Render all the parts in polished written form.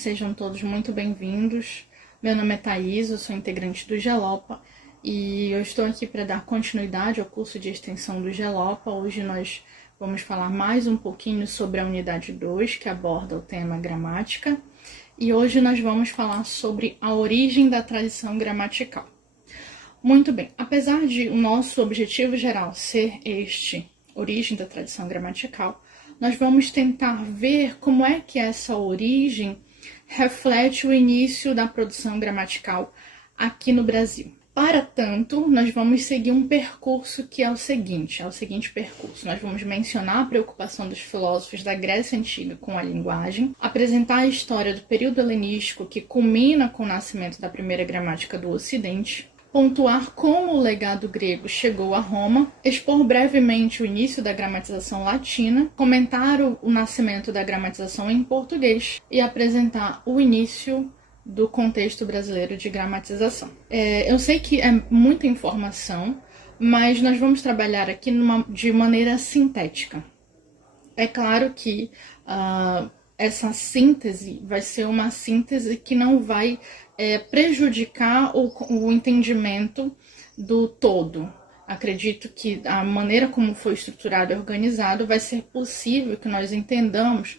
sejam todos muito bem-vindos. Meu nome é Thaís, eu sou integrante do GELOPA e eu estou aqui para dar continuidade ao curso de extensão do GELOPA. Hoje nós vamos falar mais um pouquinho sobre a unidade 2, que aborda o tema gramática, e hoje nós vamos falar sobre a origem da tradição gramatical. Muito bem, apesar de o nosso objetivo geral ser origem da tradição gramatical, nós vamos tentar ver como é que essa origem reflete o início da produção gramatical aqui no Brasil. Para tanto, nós vamos seguir um percurso que é o seguinte percurso. Nós vamos mencionar a preocupação dos filósofos da Grécia Antiga com a linguagem, apresentar a história do período helenístico que culmina com o nascimento da primeira gramática do Ocidente, pontuar como o legado grego chegou a Roma, expor brevemente o início da gramatização latina, comentar o nascimento da gramatização em português e apresentar o início do contexto brasileiro de gramatização. Eu sei que é muita informação, mas nós vamos trabalhar aqui de maneira sintética. É claro que essa síntese vai ser uma síntese que não vai prejudicar o entendimento do todo. Acredito que a maneira como foi estruturado e organizado vai ser possível que nós entendamos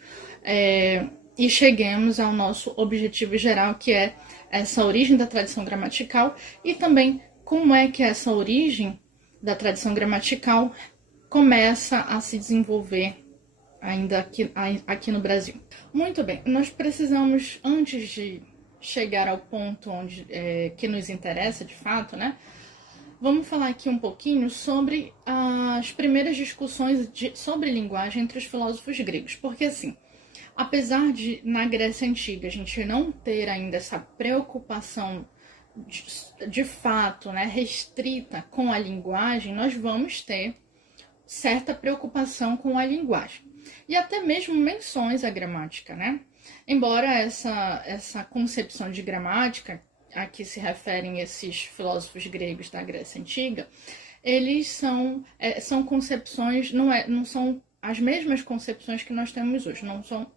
e cheguemos ao nosso objetivo geral, que é essa origem da tradição gramatical e também como é que essa origem da tradição gramatical começa a se desenvolver ainda aqui no Brasil. Muito bem, nós precisamos, antes de chegar ao ponto que nos interessa de fato, né? Vamos falar aqui um pouquinho sobre as primeiras discussões sobre linguagem entre os filósofos gregos, porque assim, apesar de na Grécia Antiga a gente não ter ainda essa preocupação de fato, né, restrita com a linguagem, nós vamos ter certa preocupação com a linguagem. E até mesmo menções à gramática, né? Embora essa concepção de gramática a que se referem esses filósofos gregos da Grécia Antiga, eles são concepções, não são as mesmas concepções que nós temos hoje,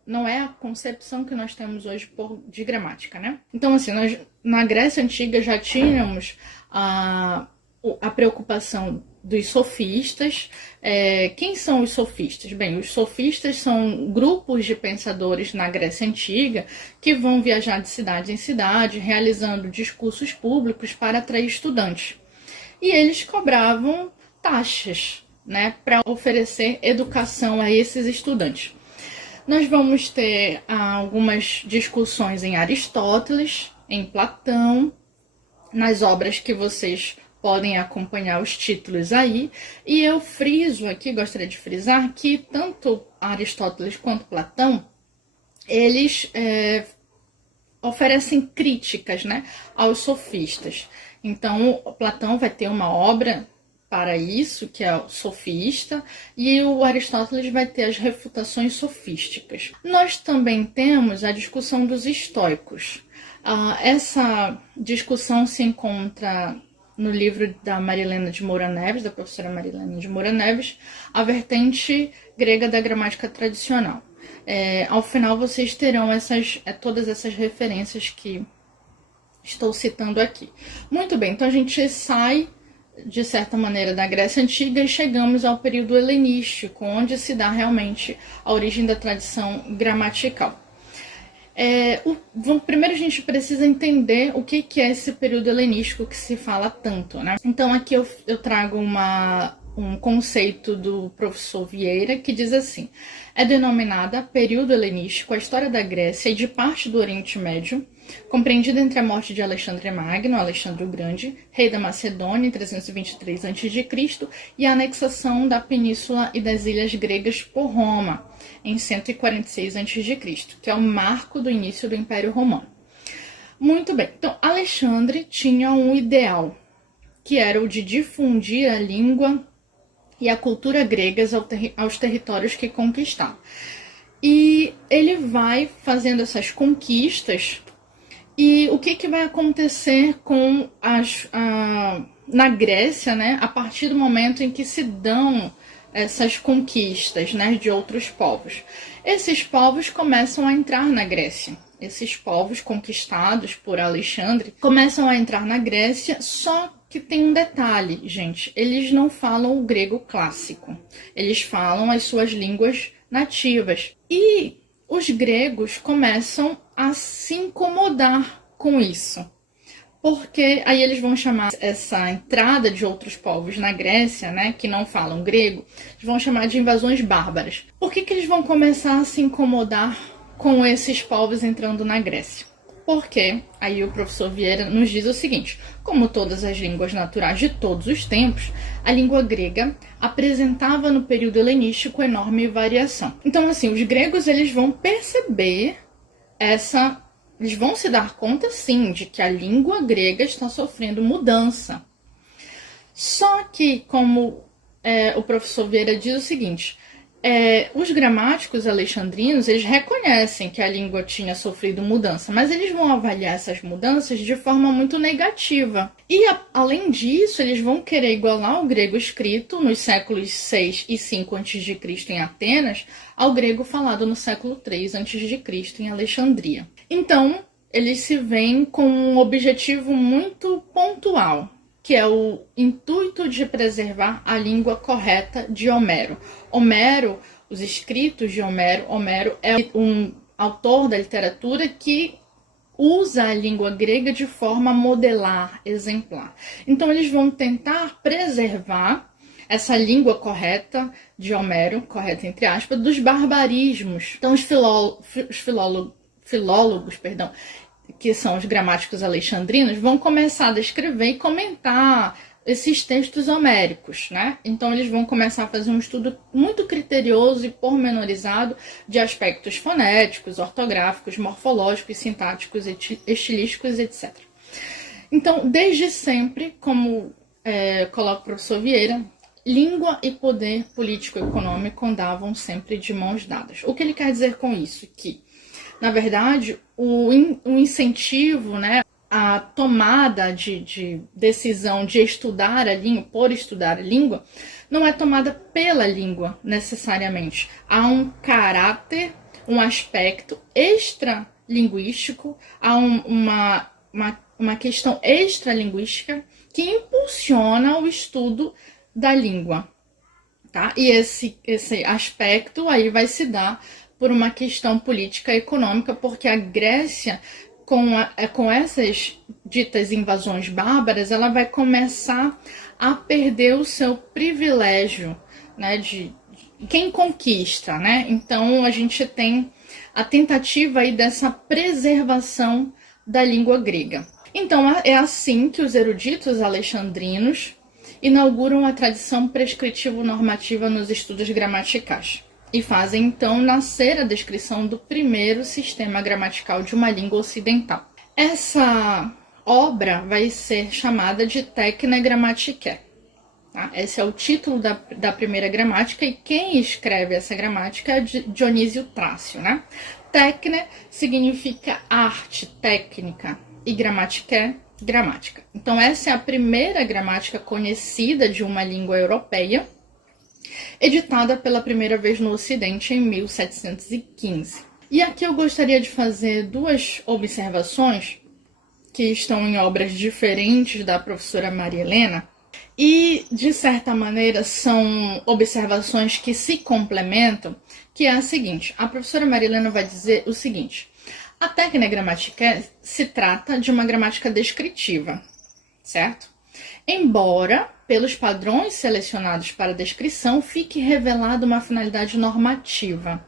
não é a concepção que nós temos hoje de gramática, né? Então, assim, nós na Grécia Antiga já tínhamos a preocupação dos sofistas. Quem são os sofistas? Bem, os sofistas são grupos de pensadores na Grécia Antiga que vão viajar de cidade em cidade, realizando discursos públicos para atrair estudantes. E eles cobravam taxas, né, para oferecer educação a esses estudantes. Nós vamos ter algumas discussões em Aristóteles, em Platão, nas obras que vocês podem acompanhar os títulos aí, e eu friso aqui, gostaria de frisar que tanto Aristóteles quanto Platão, eles oferecem críticas, né, aos sofistas. Então, Platão vai ter uma obra para isso, que é o Sofista, e o Aristóteles vai ter as refutações sofísticas. Nós também temos a discussão dos estoicos. Essa discussão se encontra no livro da Marilena de Moura Neves, da professora Marilena de Moura Neves, a vertente grega da gramática tradicional. Ao final vocês terão todas essas referências que estou citando aqui. Muito bem, então a gente sai, de certa maneira, da Grécia Antiga e chegamos ao período helenístico, onde se dá realmente a origem da tradição gramatical. Primeiro a gente precisa entender o que é esse período helenístico que se fala tanto, né? Então aqui eu trago um conceito do professor Vieira que diz assim: é denominada período helenístico a história da Grécia e de parte do Oriente Médio, compreendida entre a morte de Alexandre Magno, Alexandre o Grande, rei da Macedônia, em 323 a.C., e a anexação da península e das ilhas gregas por Roma, em 146 a.C., que é o marco do início do Império Romano. Muito bem, então Alexandre tinha um ideal, que era o de difundir a língua e a cultura gregas aos territórios que conquistava. E ele vai fazendo essas conquistas. E o que vai acontecer com na Grécia, né, a partir do momento em que se dão essas conquistas, né, de outros povos? Esses povos começam a entrar na Grécia. esses povos conquistados por Alexandre começam a entrar na Grécia, só que tem um detalhe, gente, eles não falam o grego clássico, eles falam as suas línguas nativas. E os gregos começam a se incomodar com isso, porque aí eles vão chamar essa entrada de outros povos na Grécia, né, que não falam grego, eles vão chamar de invasões bárbaras. Por que eles vão começar a se incomodar com esses povos entrando na Grécia? Porque aí o professor Vieira nos diz o seguinte: como todas as línguas naturais de todos os tempos, a língua grega apresentava no período helenístico enorme variação. Então, assim, os gregos eles vão perceber eles vão se dar conta, sim, de que a língua grega está sofrendo mudança. Só que, como o professor Vieira diz o seguinte, os gramáticos alexandrinos, eles reconhecem que a língua tinha sofrido mudança, mas eles vão avaliar essas mudanças de forma muito negativa. E, além disso, eles vão querer igualar o grego escrito nos séculos 6 e 5 a.C. em Atenas ao grego falado no século 3 a.C. em Alexandria. Então, eles se veem com um objetivo muito pontual, que é o intuito de preservar a língua correta de Homero. Homero, os escritos de Homero, Homero é um autor da literatura que usa a língua grega de forma modelar, exemplar. Então eles vão tentar preservar essa língua correta de Homero, correta entre aspas, dos barbarismos. Então os filólogos, que são os gramáticos alexandrinos, vão começar a descrever e comentar esses textos homéricos, né? Então eles vão começar a fazer um estudo muito criterioso e pormenorizado de aspectos fonéticos, ortográficos, morfológicos, sintáticos, estilísticos, etc. Então, desde sempre, como coloca o professor Vieira, língua e poder político-econômico andavam sempre de mãos dadas. O que ele quer dizer com isso? Que, na verdade, o incentivo, né, a tomada de decisão de estudar a língua, por estudar a língua, não é tomada pela língua, necessariamente. Há um caráter, um aspecto extralinguístico, há uma questão extralinguística que impulsiona o estudo da língua, tá? E esse aspecto aí vai se dar por uma questão política e econômica, porque a Grécia, com essas ditas invasões bárbaras, ela vai começar a perder o seu privilégio, né, de quem conquista, né? Então a gente tem a tentativa aí dessa preservação da língua grega. Então é assim que os eruditos alexandrinos inauguram a tradição prescritivo-normativa nos estudos gramaticais e fazem, então, nascer a descrição do primeiro sistema gramatical de uma língua ocidental. Essa obra vai ser chamada de Tecne Grammaticae. Tá? Esse é o título da primeira gramática, e quem escreve essa gramática é Dionísio Trácio, né? Tecne significa arte, técnica, e Grammaticae, gramática. Então, essa é a primeira gramática conhecida de uma língua europeia, editada pela primeira vez no Ocidente em 1715. E aqui eu gostaria de fazer duas observações que estão em obras diferentes da professora Maria Helena e, de certa maneira, são observações que se complementam, que é a seguinte: a professora Maria Helena vai dizer o seguinte: a Tecne Grammaticae se trata de uma gramática descritiva, certo? Embora, pelos padrões selecionados para a descrição, fique revelada uma finalidade normativa,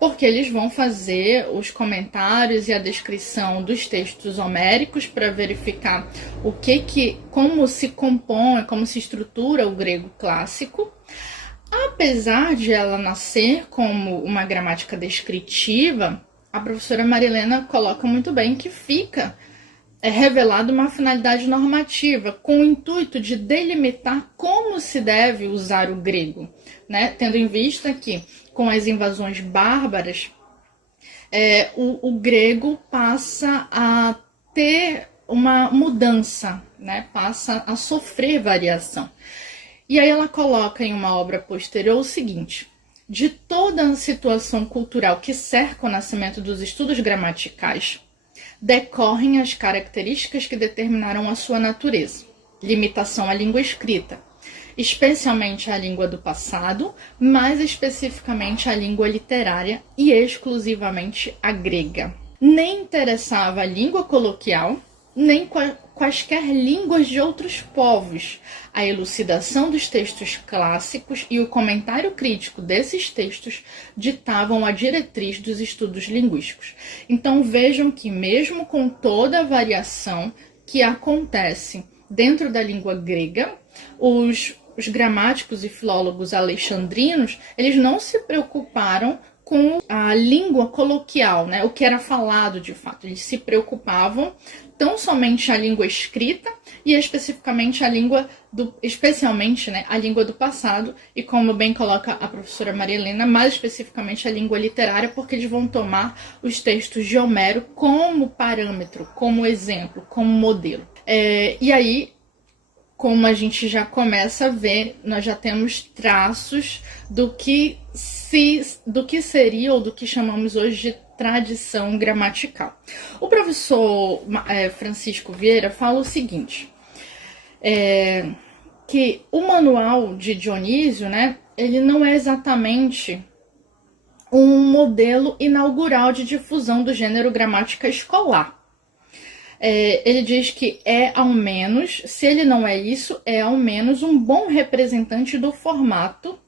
porque eles vão fazer os comentários e a descrição dos textos homéricos para verificar como se compõe, como se estrutura o grego clássico. Apesar de ela nascer como uma gramática descritiva, a professora Maria Helena coloca muito bem que fica revelada uma finalidade normativa, com o intuito de delimitar como se deve usar o grego, né? Tendo em vista que, com as invasões bárbaras, o grego passa a ter uma mudança, né? Passa a sofrer variação. E aí ela coloca em uma obra posterior o seguinte: de toda a situação cultural que cerca o nascimento dos estudos gramaticais, decorrem as características que determinaram a sua natureza. Limitação à língua escrita, especialmente à língua do passado, mais especificamente à língua literária e exclusivamente a grega. Nem interessava a língua coloquial, nem quaisquer línguas de outros povos. A elucidação dos textos clássicos e o comentário crítico desses textos ditavam a diretriz dos estudos linguísticos. Então vejam que mesmo com toda a variação que acontece dentro da língua grega, os gramáticos e filólogos alexandrinos, eles não se preocuparam com a língua coloquial, né? O que era falado de fato. Eles se preocupavam tão somente a língua escrita e especificamente a língua especialmente, né, a língua do passado, e como bem coloca a professora Maria Helena, mais especificamente a língua literária, porque eles vão tomar os textos de Homero como parâmetro, como exemplo, como modelo. E aí, como a gente já começa a ver, nós já temos traços do que seria ou do que chamamos hoje de tradição gramatical. O professor Francisco Vieira fala o seguinte, que o manual de Dionísio, né, ele não é exatamente um modelo inaugural de difusão do gênero gramática escolar. Ele diz que é ao menos, se ele não é isso, é ao menos um bom representante do formato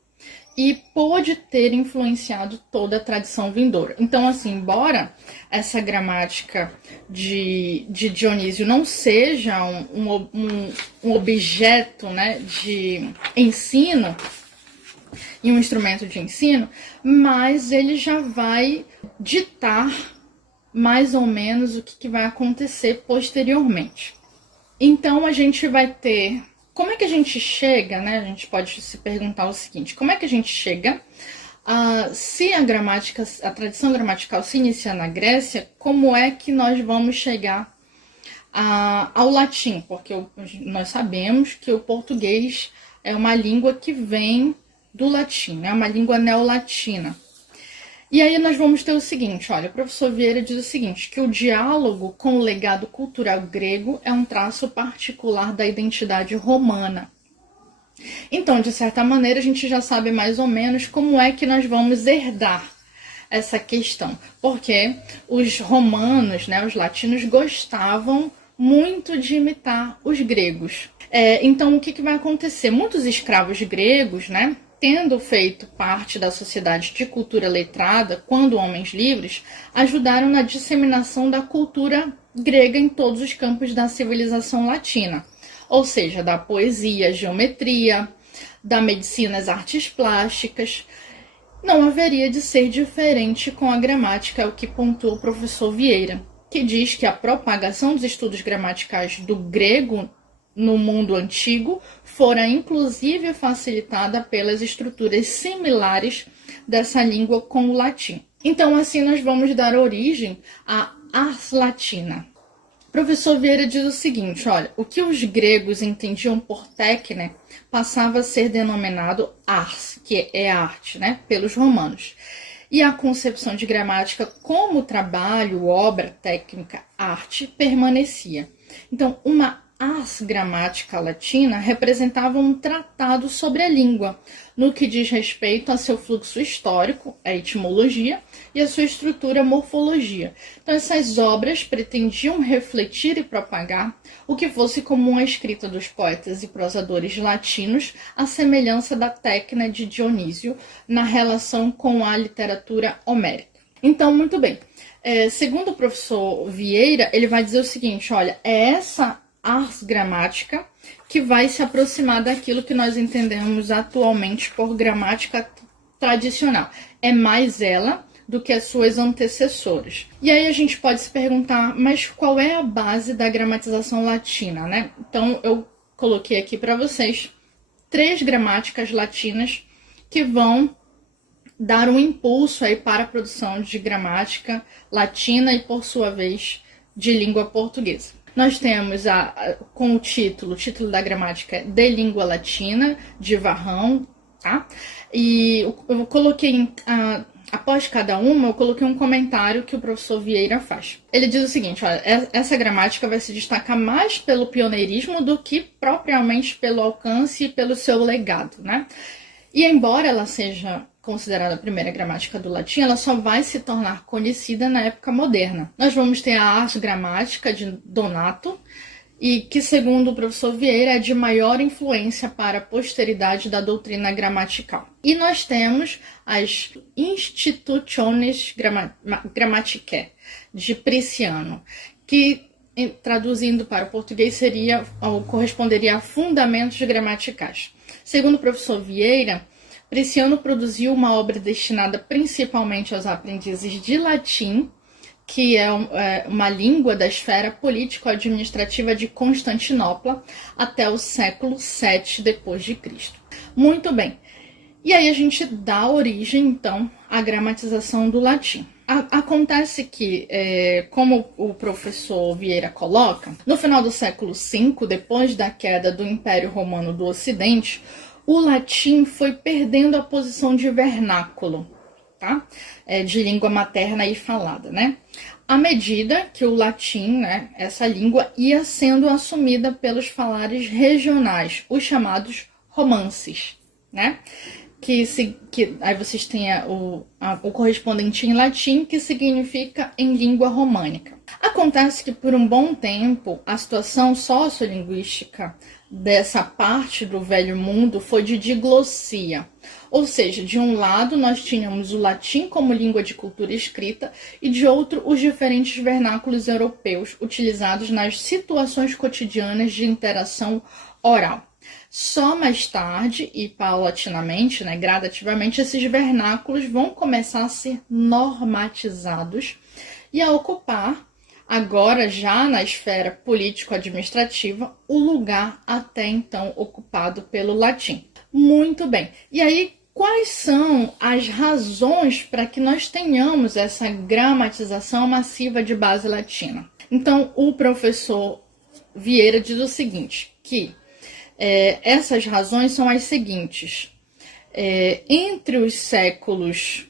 e pode ter influenciado toda a tradição vindoura. Então, assim, embora essa gramática de Dionísio não seja um objeto, né, de ensino e um instrumento de ensino, mas ele já vai ditar mais ou menos o que vai acontecer posteriormente. Então, a gente vai ter... Como é que a gente chega, né? A gente pode se perguntar o seguinte, como é que a gente chega se a tradição gramatical se inicia na Grécia, como é que nós vamos chegar ao latim? Porque nós sabemos que o português é uma língua que vem do latim, né? Uma língua neolatina. E aí nós vamos ter o seguinte, olha, o professor Vieira diz o seguinte, que o diálogo com o legado cultural grego é um traço particular da identidade romana. Então, de certa maneira, a gente já sabe mais ou menos como é que nós vamos herdar essa questão. Porque os romanos, né, os latinos, gostavam muito de imitar os gregos. Então, o que vai acontecer? Muitos escravos gregos, né, tendo feito parte da sociedade de cultura letrada, quando homens livres, ajudaram na disseminação da cultura grega em todos os campos da civilização latina, ou seja, da poesia, geometria, da medicina, as artes plásticas. Não haveria de ser diferente com a gramática, é o que pontua o professor Vieira, que diz que a propagação dos estudos gramaticais do grego no mundo antigo fora inclusive facilitada pelas estruturas similares dessa língua com o latim. Então, assim, nós vamos dar origem à ars latina. O professor Vieira diz o seguinte, olha, o que os gregos entendiam por técne passava a ser denominado ars, que é arte, né, pelos romanos. E a concepção de gramática como trabalho, obra, técnica, arte, permanecia. Então, uma ars gramática latina representava um tratado sobre a língua, no que diz respeito a seu fluxo histórico, a etimologia, e a sua estrutura, a morfologia. Então, essas obras pretendiam refletir e propagar o que fosse comum à escrita dos poetas e prosadores latinos, à semelhança da técnica de Dionísio na relação com a literatura homérica. Então, muito bem. Segundo o professor Vieira, ele vai dizer o seguinte, olha, é essa ars gramática que vai se aproximar daquilo que nós entendemos atualmente por gramática tradicional. É mais ela do que as suas antecessoras. E aí a gente pode se perguntar, mas qual é a base da gramatização latina, né? Então eu coloquei aqui para vocês 3 gramáticas latinas que vão dar um impulso aí para a produção de gramática latina e, por sua vez, de língua portuguesa. Nós temos com o título da gramática de língua latina, de Varrão, tá? E eu coloquei, após cada uma, eu coloquei um comentário que o professor Vieira faz. Ele diz o seguinte, olha, essa gramática vai se destacar mais pelo pioneirismo do que propriamente pelo alcance e pelo seu legado, né? E embora ela seja considerada a primeira gramática do latim, ela só vai se tornar conhecida na época moderna. Nós vamos ter a Ars Grammatica de Donato, e que, segundo o professor Vieira, é de maior influência para a posteridade da doutrina gramatical. E nós temos as Institutiones Grammaticae, de Prisciano, que, traduzindo para o português, seria, ou corresponderia a Fundamentos Gramaticais. Segundo o professor Vieira, Prisciano produziu uma obra destinada principalmente aos aprendizes de latim, que é uma língua da esfera político-administrativa de Constantinopla até o século VII depois de Cristo. Muito bem. E aí a gente dá origem, então, à gramatização do latim. Acontece que, como o professor Vieira coloca, no final do século V, depois da queda do Império Romano do Ocidente, o latim foi perdendo a posição de vernáculo, tá? De língua materna e falada, né? À medida que o latim, né, essa língua, ia sendo assumida pelos falares regionais, os chamados romances, né? Que aí vocês têm o correspondente em latim, que significa em língua românica. Acontece que por um bom tempo a situação sociolinguística dessa parte do velho mundo foi de diglossia. Ou seja, de um lado nós tínhamos o latim como língua de cultura escrita e de outro os diferentes vernáculos europeus utilizados nas situações cotidianas de interação oral. Só mais tarde e paulatinamente, né, gradativamente, esses vernáculos vão começar a ser normatizados e a ocupar, agora já na esfera político-administrativa, o lugar até então ocupado pelo latim. Muito bem. E aí, quais são as razões para que nós tenhamos essa gramatização massiva de base latina? Então, o professor Vieira diz o seguinte, que essas razões são as seguintes. Entre os séculos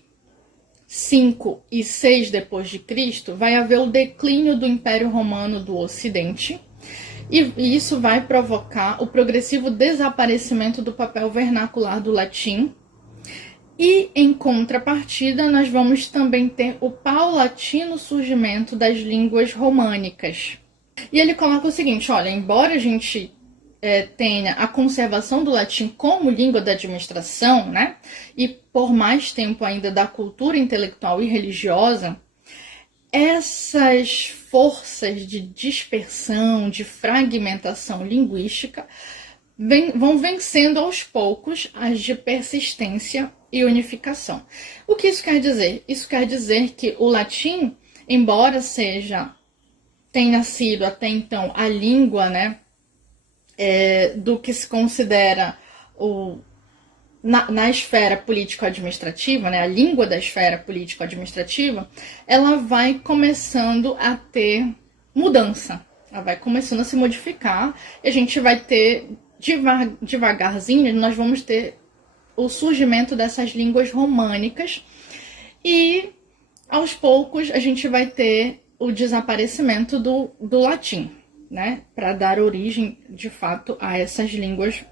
5 e 6 depois de Cristo, vai haver o declínio do Império Romano do Ocidente, e isso vai provocar o progressivo desaparecimento do papel vernacular do latim. E, em contrapartida, nós vamos também ter o paulatino surgimento das línguas românicas. E ele coloca o seguinte, olha, embora a gente tenha a conservação do latim como língua da administração, né, e por mais tempo ainda da cultura intelectual e religiosa, essas forças de dispersão, de fragmentação linguística vão vencendo aos poucos as de persistência e unificação. O que isso quer dizer? Isso quer dizer que o latim, embora tenha sido até então a língua, né, do que se considera na esfera político-administrativa, né, a língua da esfera político-administrativa, ela vai começando a ter mudança, ela vai começando a se modificar, e a gente vai ter, devagarzinho, nós vamos ter o surgimento dessas línguas românicas, e aos poucos a gente vai ter o desaparecimento do latim, né, para dar origem, de fato, a essas línguas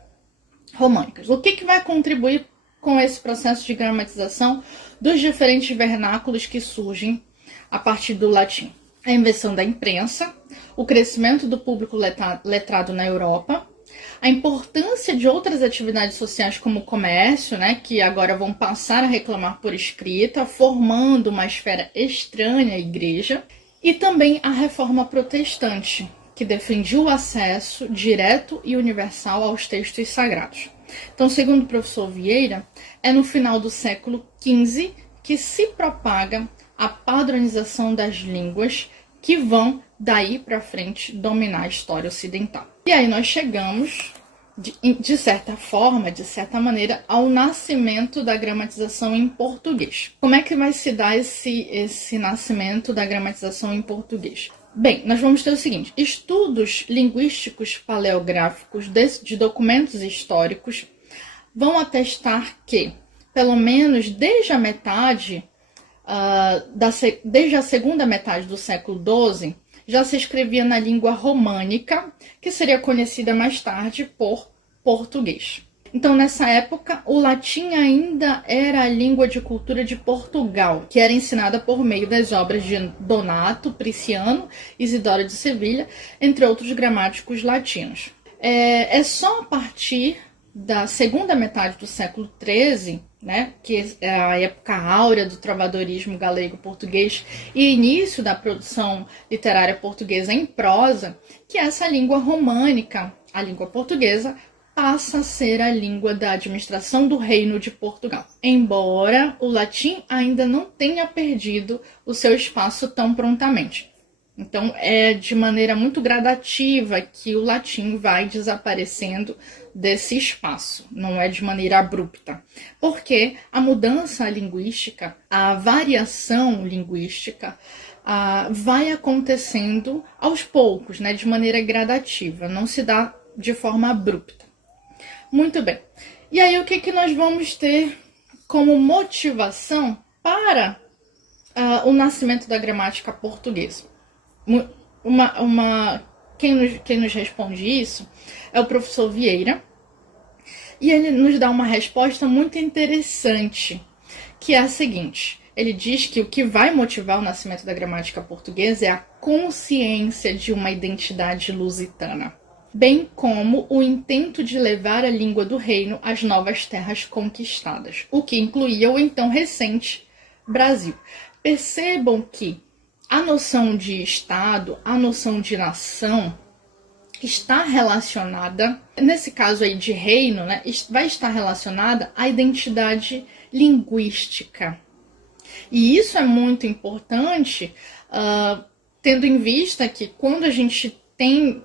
românicas. O que vai contribuir com esse processo de gramatização dos diferentes vernáculos que surgem a partir do latim? A invenção da imprensa, o crescimento do público letrado na Europa, a importância de outras atividades sociais como o comércio, né, que agora vão passar a reclamar por escrita, formando uma esfera estranha à igreja, e também a reforma protestante, que defendia o acesso direto e universal aos textos sagrados. Então, segundo o professor Vieira, é no final do século XV que se propaga a padronização das línguas que vão, daí para frente, dominar a história ocidental. E aí nós chegamos, de certa forma, de certa maneira, ao nascimento da gramatização em português. Como é que vai se dar esse nascimento da gramatização em português? Bem, nós vamos ter o seguinte, estudos linguísticos paleográficos de documentos históricos vão atestar que, pelo menos desde a metade, desde a segunda metade do século XII, já se escrevia na língua românica, que seria conhecida mais tarde por português. Então, nessa época, o latim ainda era a língua de cultura de Portugal, que era ensinada por meio das obras de Donato, Prisciano, Isidoro de Sevilha, entre outros gramáticos latinos. É só a partir da segunda metade do século XIII, né, que é a época áurea do trovadorismo galego-português e início da produção literária portuguesa em prosa, que essa língua românica, a língua portuguesa, passa a ser a língua da administração do Reino de Portugal, embora o latim ainda não tenha perdido o seu espaço tão prontamente. Então, é de maneira muito gradativa que o latim vai desaparecendo desse espaço, não é de maneira abrupta. Porque a mudança linguística, a variação linguística, vai acontecendo aos poucos, né, de maneira gradativa, não se dá de forma abrupta. Muito bem. E aí, o que nós vamos ter como motivação para o nascimento da gramática portuguesa? Quem nos responde isso é o professor Vieira, e ele nos dá uma resposta muito interessante, que é a seguinte: ele diz que o que vai motivar o nascimento da gramática portuguesa é a consciência de uma identidade lusitana, bem como o intento de levar a língua do reino às novas terras conquistadas, o que incluía o então recente Brasil. Percebam que a noção de Estado, a noção de nação, está relacionada, nesse caso aí de reino, né, vai estar relacionada à identidade linguística. E isso é muito importante, tendo em vista que quando a gente tem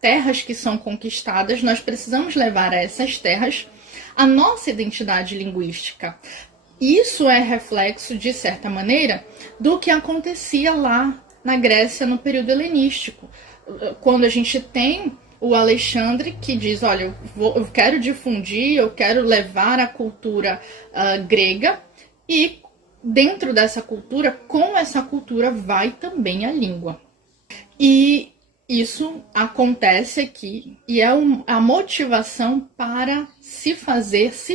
terras que são conquistadas, nós precisamos levar a essas terras a nossa identidade linguística. Isso é reflexo, de certa maneira, do que acontecia lá na Grécia no período helenístico. Quando a gente tem o Alexandre que diz, olha, eu quero difundir, eu quero levar a cultura grega, e dentro dessa cultura, com essa cultura, vai também a língua. E isso acontece aqui e é a motivação para se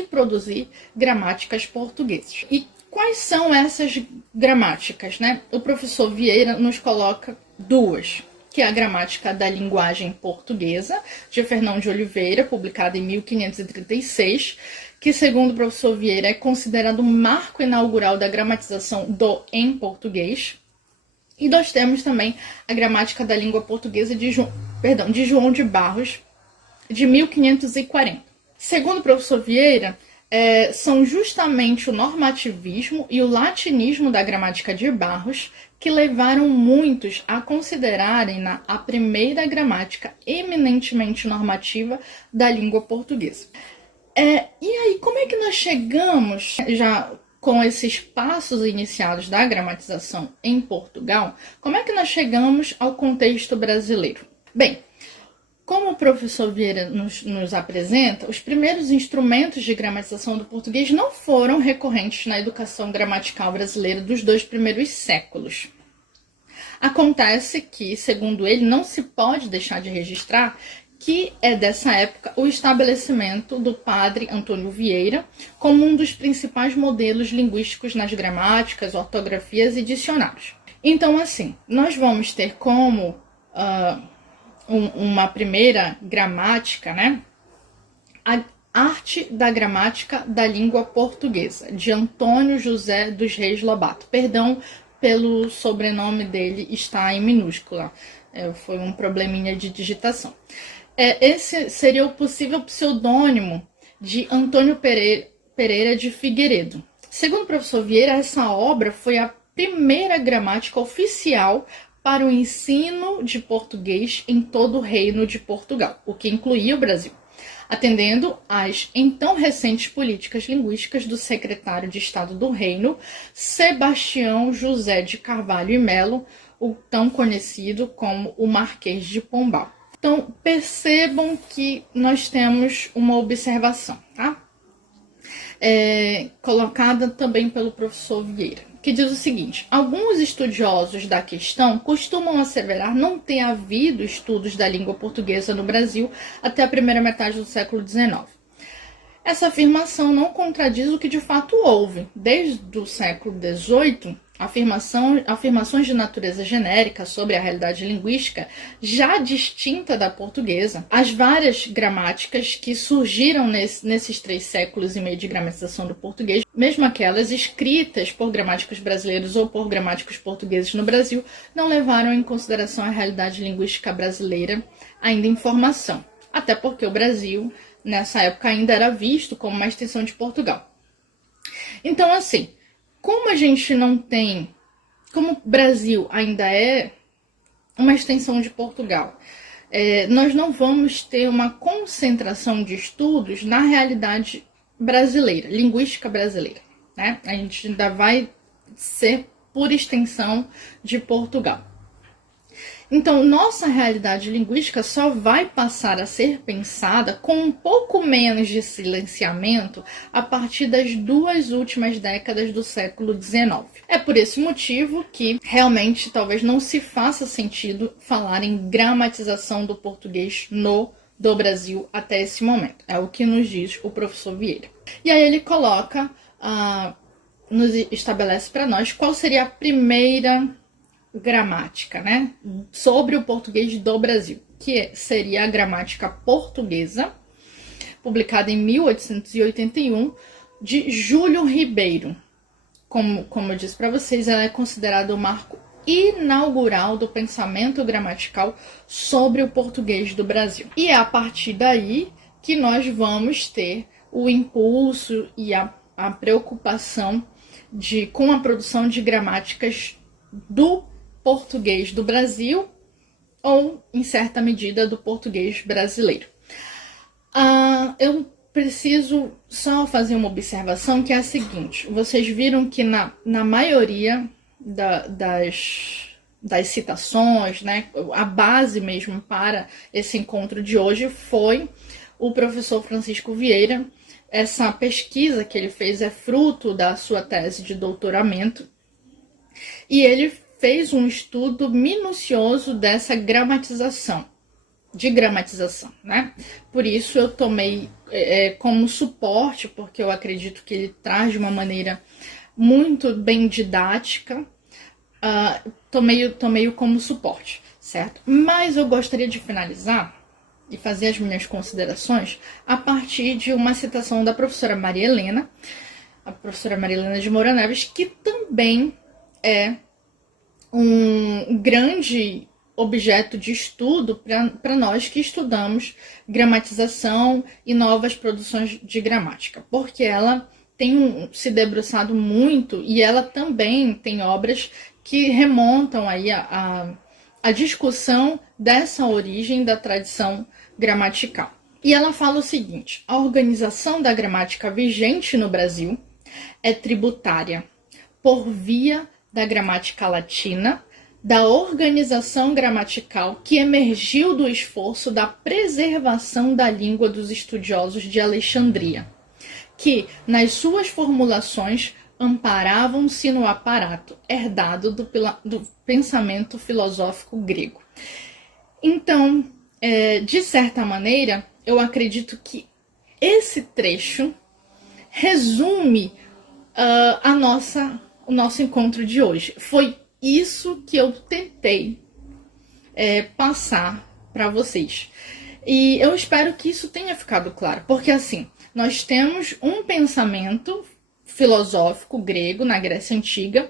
produzir gramáticas portuguesas. E quais são essas gramáticas, né? O professor Vieira nos coloca duas, que é a gramática da linguagem portuguesa, de Fernão de Oliveira, publicada em 1536, que, segundo o professor Vieira, é considerado o marco inaugural da gramatização do em português. E nós temos também a gramática da língua portuguesa de João de Barros, de 1540. Segundo o professor Vieira, são justamente o normativismo e o latinismo da gramática de Barros que levaram muitos a considerarem-na a primeira gramática eminentemente normativa da língua portuguesa. E aí, como é que nós chegamos já com esses passos iniciados da gramatização em Portugal, como é que nós chegamos ao contexto brasileiro? Bem, como o professor Vieira nos apresenta, os primeiros instrumentos de gramatização do português não foram recorrentes na educação gramatical brasileira dos 2 primeiros séculos. Acontece que, segundo ele, não se pode deixar de registrar que é dessa época o estabelecimento do padre Antônio Vieira como um dos principais modelos linguísticos nas gramáticas, ortografias e dicionários. Então, assim, nós vamos ter como uma primeira gramática, né, a Arte da Gramática da Língua Portuguesa, de Antônio José dos Reis Lobato. Perdão pelo sobrenome dele estar em minúscula, foi um probleminha de digitação. Esse seria o possível pseudônimo de Antônio Pereira de Figueiredo. Segundo o professor Vieira, essa obra foi a primeira gramática oficial para o ensino de português em todo o Reino de Portugal, o que incluía o Brasil, atendendo às então recentes políticas linguísticas do secretário de Estado do Reino, Sebastião José de Carvalho e Melo, o tão conhecido como o Marquês de Pombal. Então, percebam que nós temos uma observação, tá? colocada também pelo professor Vieira, que diz o seguinte: alguns estudiosos da questão costumam asseverar não ter havido estudos da língua portuguesa no Brasil até a primeira metade do século XIX. Essa afirmação não contradiz o que de fato houve. Desde o século XVIII, afirmações de natureza genérica sobre a realidade linguística já distinta da portuguesa. As várias gramáticas que surgiram nesses 3 séculos e meio de gramatização do português, mesmo aquelas escritas por gramáticos brasileiros ou por gramáticos portugueses no Brasil, não levaram em consideração a realidade linguística brasileira ainda em formação. Até porque o Brasil, nessa época, ainda era visto como uma extensão de Portugal. Então, assim, como a gente não tem, como o Brasil ainda é uma extensão de Portugal, nós não vamos ter uma concentração de estudos na realidade brasileira, linguística brasileira, né? A gente ainda vai ser por extensão de Portugal. Então, nossa realidade linguística só vai passar a ser pensada com um pouco menos de silenciamento a partir das 2 últimas décadas do século XIX. É por esse motivo que realmente talvez não se faça sentido falar em gramatização do português do Brasil até esse momento. É o que nos diz o professor Vieira. E aí ele coloca, nos estabelece para nós qual seria a primeira gramática, né, sobre o português do Brasil, que seria a gramática portuguesa, publicada em 1881, de Júlio Ribeiro. Como eu disse para vocês, ela é considerada o marco inaugural do pensamento gramatical sobre o português do Brasil. E é a partir daí que nós vamos ter o impulso e a preocupação com a produção de gramáticas do português do Brasil ou, em certa medida, do português brasileiro. Eu preciso só fazer uma observação que é a seguinte: vocês viram que na maioria das citações, né, a base mesmo para esse encontro de hoje foi o professor Francisco Vieira. Essa pesquisa que ele fez é fruto da sua tese de doutoramento e ele fez um estudo minucioso dessa gramatização, né? Por isso eu tomei como suporte, porque eu acredito que ele traz de uma maneira muito bem didática, tomei-o como suporte, certo? Mas eu gostaria de finalizar e fazer as minhas considerações a partir de uma citação da professora Maria Helena, a professora Maria Helena de Moura Neves, que também é um grande objeto de estudo para nós que estudamos gramatização e novas produções de gramática, porque ela tem se debruçado muito e ela também tem obras que remontam aí a discussão dessa origem da tradição gramatical. E ela fala o seguinte: a organização da gramática vigente no Brasil é tributária por via da gramática latina, da organização gramatical que emergiu do esforço da preservação da língua dos estudiosos de Alexandria, que, nas suas formulações, amparavam-se no aparato herdado do pensamento filosófico grego. Então, de certa maneira, eu acredito que esse trecho resume o nosso encontro de hoje. Foi isso que eu tentei passar para vocês. E eu espero que isso tenha ficado claro, porque assim, nós temos um pensamento filosófico grego na Grécia Antiga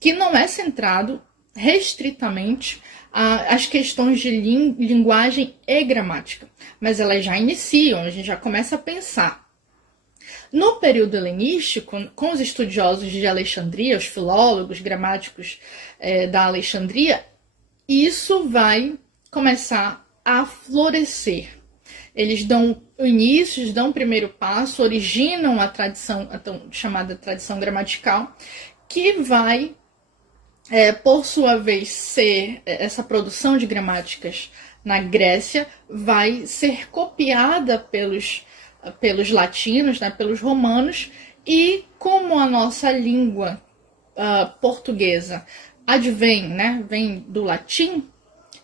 que não é centrado restritamente às questões de linguagem e gramática, mas elas já iniciam, a gente já começa a pensar. No período helenístico, com os estudiosos de Alexandria, os filólogos gramáticos da Alexandria, isso vai começar a florescer. Eles dão o início, dão o primeiro passo, originam a tradição, a tão chamada tradição gramatical, que vai, por sua vez, ser essa produção de gramáticas na Grécia, vai ser copiada pelos pelos latinos, né, pelos romanos, e como a nossa língua portuguesa advém, né, vem do latim,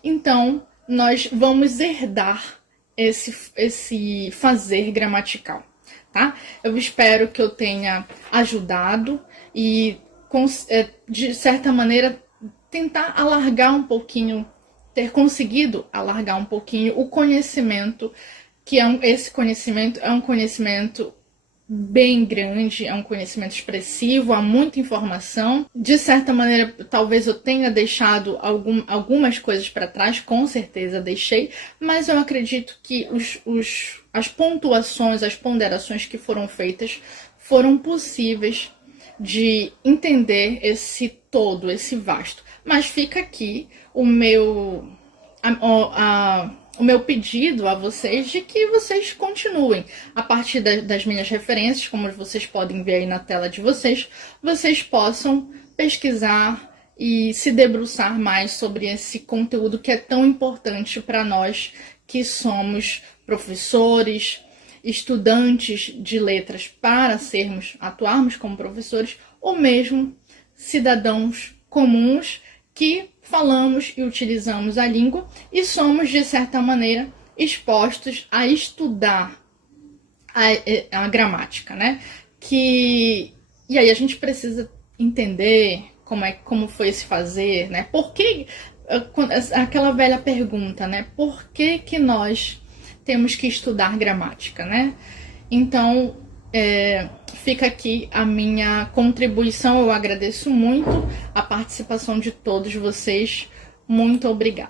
então nós vamos herdar esse fazer gramatical, tá? Eu espero que eu tenha ajudado e, de certa maneira, tentar alargar um pouquinho, ter conseguido alargar um pouquinho o conhecimento, que esse conhecimento é um conhecimento bem grande, é um conhecimento expressivo, há muita informação. De certa maneira, talvez eu tenha deixado algumas coisas para trás, com certeza deixei, mas eu acredito que as pontuações, as ponderações que foram feitas foram possíveis de entender esse todo, esse vasto. Mas fica aqui o meu pedido a vocês de que vocês continuem. A partir das minhas referências, como vocês podem ver aí na tela de vocês, vocês possam pesquisar e se debruçar mais sobre esse conteúdo que é tão importante para nós que somos professores, estudantes de letras, para atuarmos como professores, ou mesmo cidadãos comuns que falamos e utilizamos a língua e somos, de certa maneira, expostos a estudar a gramática, né? E aí a gente precisa entender como foi esse fazer, né? Por que, aquela velha pergunta, né? Por que nós temos que estudar gramática, né? Então, fica aqui a minha contribuição. Eu agradeço muito a participação de todos vocês. Muito obrigada.